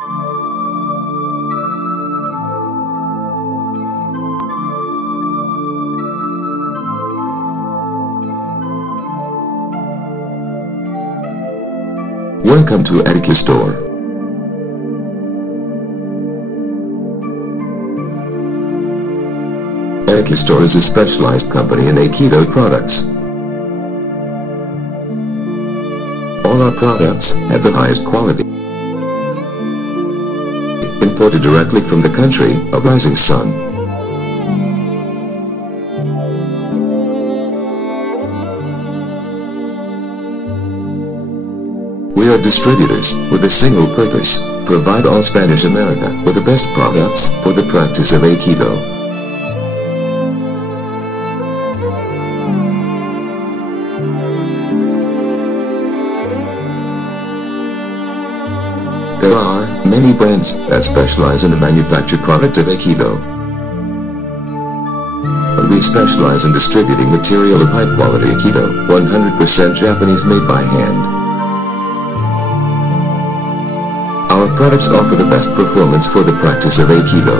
Welcome to Aikido Store. Aikido Store is a specialized company in Aikido products. All our products have the highest quality, imported directly from the country of rising sun. We are distributors with a single purpose: provide all Spanish America with the best products for the practice of Aikido. There are many brands that specialize in the manufactured product of Aikido. But we specialize in distributing material of high quality Aikido, 100% Japanese, made by hand. Our products offer the best performance for the practice of Aikido.